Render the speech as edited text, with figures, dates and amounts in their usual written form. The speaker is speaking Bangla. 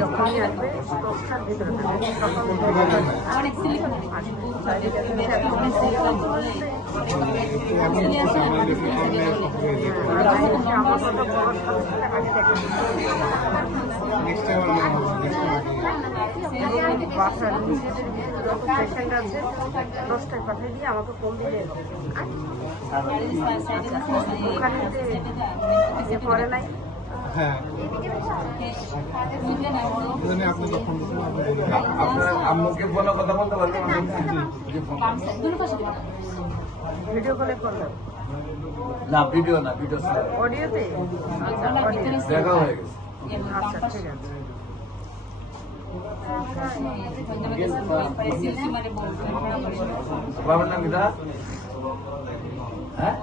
যখনই আসবে বক্সটার ভিতরে বাসার নিজেদের যত পেশেন্ট আছে 10টায় পাঠিয়ে দিয়ে আমাকে ফোন দিয়ে ওখানে পরে নাই। হ্যাঁ আপনার আম্মুকে ফোনে কথা বলতে পারবেন? ভিডিও কলে করলাম না, ভিডিও না, ভিডিও অডিওতে দেখা হয়ে গেছে। আচ্ছা ঠিক আছে। বাবার নাম এটা? হ্যাঁ